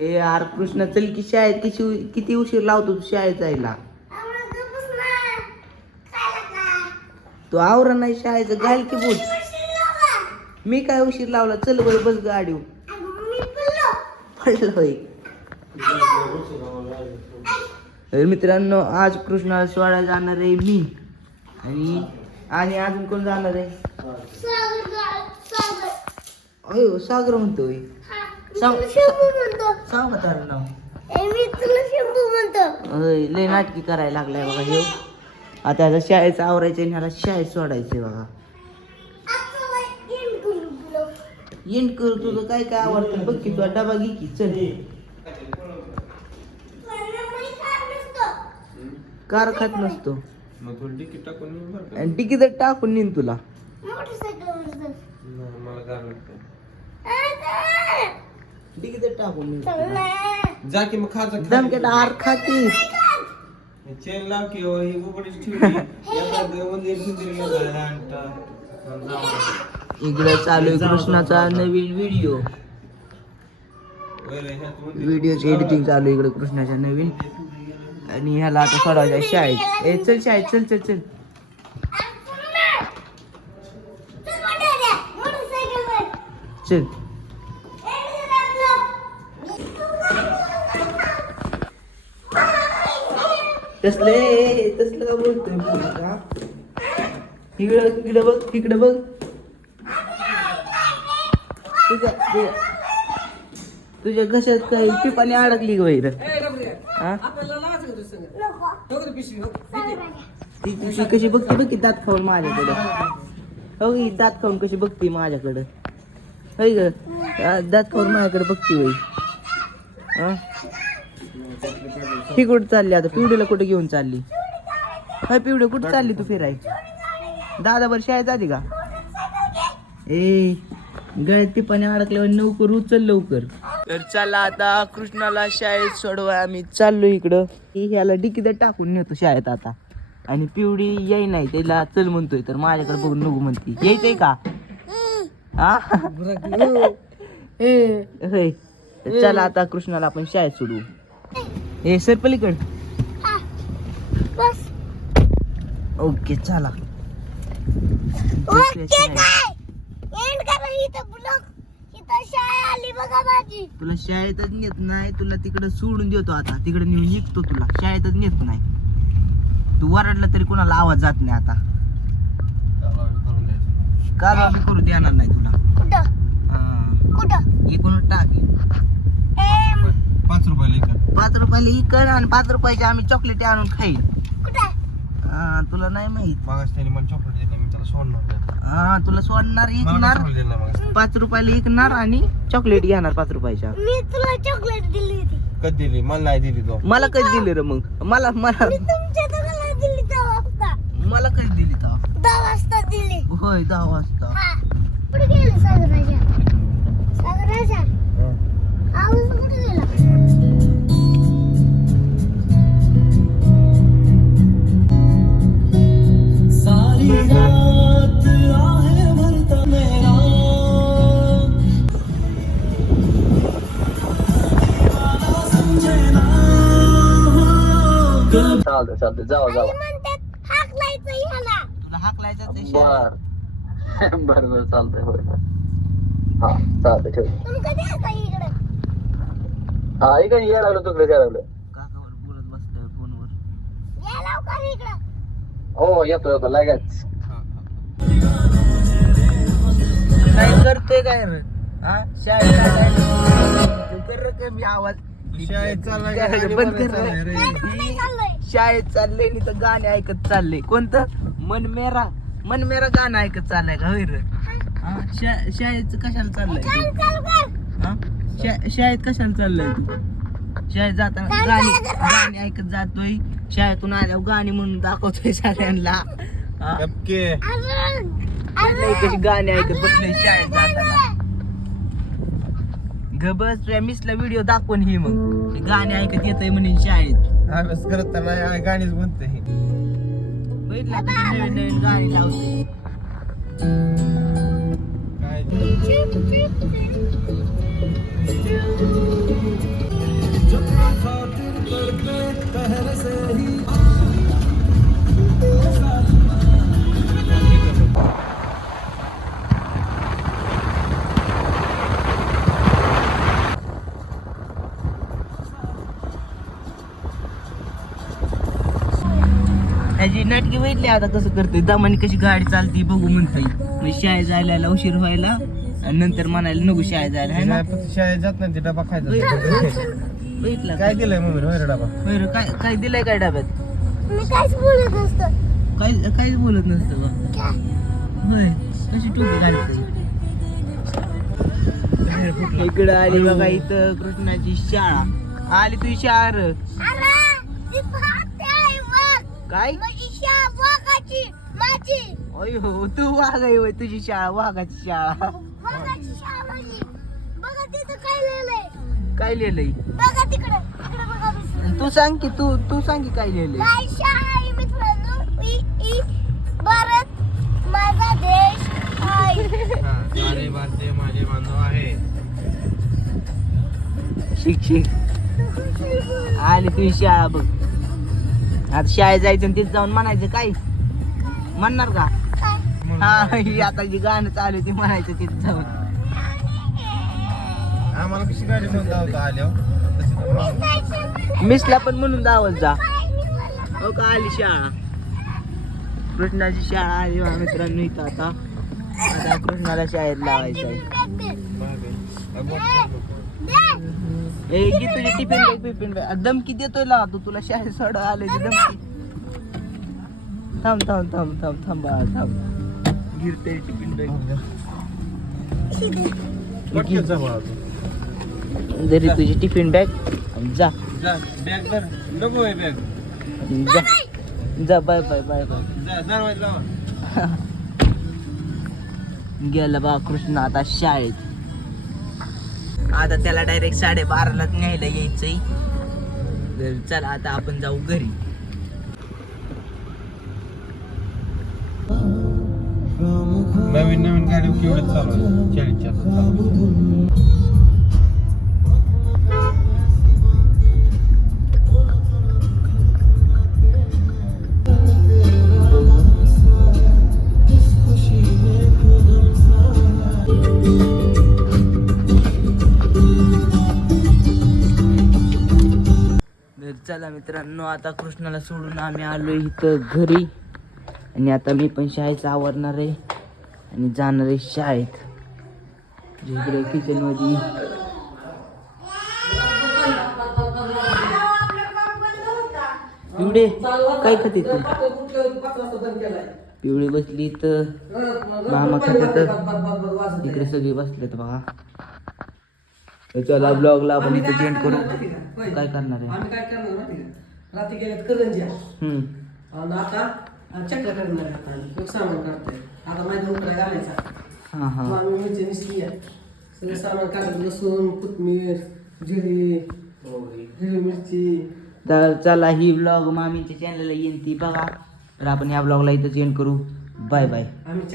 ए यार कृष्णा चल की शाळेत किती किती उशीर लावतो तू शाळेत जायला? तू आवरा नाही शाळेचं घाल की बूट. मी काय उशीर लावला? चल बरं बस गाडी पडलं. मित्रांनो आज कृष्णाला सोडायला जाणार आहे मी. आणि आणि अजून कोण जाणार आहे? अयो सागर म्हणतोय. सांग सांग का त्याला नाव. अय, लय नाटकी करायला लागलाय बघा ह्यो आता ह्याला शाळेचं आवरायचं आणि ह्याला शाळेत सोडायचंय बघा. एंड कर तुझं काय काय आवडतं? बघ की तुझा डबा घे की चल. कार खात नसतो. मग थोडी तिकीट टाकून येऊ बरं का? आणि तिकीट टाकून नेईन तुला. नाही, मला गार लागतं. तिकीट टाकून नेईन तुला. जा की मग खायचं दमक्यात आर खाती चेन लाव की हो, ही उघडीच ठेवली. जाऊ. इकडे चालू आहे कृष्णाचा नवीन व्हिडिओ वैर ह्यात उंदीर- व्हिडिओची एडिटिंग चालू आहे इकडे कृष्णाच्या नवीन. आणि ह्याला आता सोडायचं आहे शाळेत. ए चल शाळेत चल चल चल. चल. तसले तसलं का बोलतोय पोरगा? इकडं इकडं बघ इकडं बघ. तुझ्या तुझ्या- घशात काही पिपाने अडकली ग वैर? हा? ती तुझी कशी बघते बघ की दात खाऊन माझ्याकडे. हो की दात खाऊन कशी बघते माझ्याकडे. होय ग? दात खाऊन माझ्याकडे बघते वय हा? ही कुठं चालली आता? पिवडीला कुठं घेऊन चालली? हाय पिवडे कुठं चालली तू फिराय? दादा बर शाळेत आली का? ए गळ्यात टिपाने अडकल्यावर लवकर उचल लवकर. तर चला आता कृष्णाला शाळेत सोडवा आम्ही चाललो इकडं. ह्याला डिकीत टाकून नेतो शाळेत आता. आणि पिवडी याय नाही त्याला चल म्हणतोय तर माझ्याकडे बघून नको म्हणते. यायचंय का? हा? चला आता कृष्णाला आपण शाळेत सोडवू. हे सर पलीकड. ओके चला. तुला शाळेतच नेत नाही तुला तिकडे सोडून देतो आता. तिकडे नेऊन निघतो तुला. शाळेतच नेत नाही. तू वरडला तरी कोणाला आवाज जात नाही आता. मी करू देणार नाही तुला. इकडून टाक. पाच रुपयाला इकडं पाच रुपयाला इकड आणि पाच रुपयाचे आम्ही चॉकलेट आणून खाईल. हा, तुला नाही माहीत. मागास त्याने मला चॉकलेट दिलं मी त्याला सोडणार नाही. हा तुला सोडणार मला इकणार. चॉकलेट दिलं नाही मागास पाच रुपयाला इकणार आणि चॉकलेट घेणार पाच रुपयाच्या. मी तुला चॉकलेट दिली होती. कधी दिली? मला नाही दिली तो. मला कधी दिली रे मग? मला मला. मी तुमच्या दुकानात दिली दहा वाजता. मला कधी दिली तर दहा वाजता दिली. होय दहा वाजता. हा. कुठे गेली सागराजा? सागराजा? आवाज चालतं चालतं जावा आणि म्हणतात हाकलायचं ह्याला. तुला हाकलायचं बर. बर बर चालतंय होय होय. हा चालतंय ठेव. हा इकडे यायला लागलो तुकडे यायला लागलो. काकावर बोलत बसतोय फोनवर. या लवकर इकडं. हो येतो येतो लगेच. काय करतोय काय रे? हा शाळेत चाललाय. तू कर रे कमी आवाज. शाळेत चाललाय बंद कर रे. शाळेत चाललंय आणि तर गाणे ऐकत चाललंय. कोणतं? मन मेरा मन मेरा गाणं ऐकत चाललंय का? होय रे. हा, शा- शाळेत कशाला चाललंय चालू तू? चालू कर. हा? शा- शाळेत कशाला चाललंय तू? शाळेत जाताना गाणी. गाणी ऐकत जातोय. शाळेतून आल्यावर गाणी म्हणून दाखवतोय सगळ्यांना. कशी गाणी ऐकत बसले शाळेत जाताना. ग बस मिसला व्हिडिओ दाखवून ही मग. गाणी ऐकत येतय म्हणून शाळेत. अभ्यास करत तर नाही आ- गाणीच म्हणते हे. बघितलं नवीन गाणी लावते काय? नाटकी बघितली आता कसं करते दमाने कशी गाडी चालते बघू म्हणते शाळेत जायला उशीर व्हायला आणि नंतर म्हणायला नको शाळेत जायला. है ना? फक्त शाळेत जात नाही ते डबा खायचा. बघितलं काय दिलंय मम्मी होय रे डबा? काय काय दिलंय काय डब्यात? मी काहीच बोलत नसतो. काय काहीच बोलत नसतं बा काय? होय कशी टोपी घालते इकडं आली बघा इथं कृष्णाची शाळा. आली तुझी शाळा र. ती काय? माझी शाळा वाघाची माझी. अय हो तू वाघ आहे होय तुझी शाळा वाघाची शाळा. वाघाची शाळा माझी. बघा तिथं काय लिहिलंय. काय लिहिलंय? बघा तिकडे तिकडे बघा मित्र तू सांग की तू तू सांग की काय लिहिलंय. काय शाळा आहे मित्रांनो? ई ई भारत माझा देश आहे. सारे भारतीय माझे बांधव आहे. शिक्षक. आली तुझी शाळा बघ. आता शाळेत जायचं आणि तिथे जाऊन म्हणायचं काय? म्हणणार का? हा ही आता जी गाणं चालू आहे ते म्हणायचं तिथे जाऊन. आम्हाला कशी गाडी आल्यावर मिसला पण म्हणून दावत जा. हो का आली शाळा? कृष्णाची शाळा आली मित्रांनो इथं आता. आता कृष्णाला शाळेत लावायचं आहे. ए घे तुझी टिफिन बॅग बिफिन बॅग धमकी देतोय ला तू तुला शाळेत सोड आले धमकी. थांब थांब थांब थांब थांब बाळा थांब. गिरते टिफिन बॅग पटकन जा बाळा तू. जरी तुझी टिफिन बॅग आणि जा. जा बॅग धर नको आहे बॅग जा. जा बाय बाय बाय बाय जा दरवाजा लावा. गेला बा कृष्ण आता शाळेत. आता त्याला डायरेक्ट साडेबारालाच न्यायला यायचंय. तर चला आता आपण जाऊ घरी. नवीन नवीन गाडी केवढे चालू आहे. चाळीसच्या. चला मित्रांनो आता कृष्णाला सोडून आम्ही आलो इथं घरी. आणि आता मी पण शाळेचं आवरणार आहे आणि जाणार आहे शाळेत. इकडे किचनमध्ये पिवडे काय खाते तू? पिवळी बसली तर मामा खाते तर. इकडे सगळे बसलेत बघा. तर चला ब्लॉगला आपण इथं चेंज करू. काय करणार आहे? आम्ही काय करणार माहिती का? रात्री गेल्यात हम्म. आणि आता चक्का करणार सामान काढतोय आता माझ्या उकडा घालायचा. हा हा. मग आम्ही मिरची निसली आहे. सगळं सामान काढत लसूण कोथमीर जिरी हिरवी मिरची. तर चला ही ब्लॉग मामीच्या चॅनलला येईन ती बघा. तर आपण या ब्लॉगला इथं चेंज करू. बाय बाय आम्ही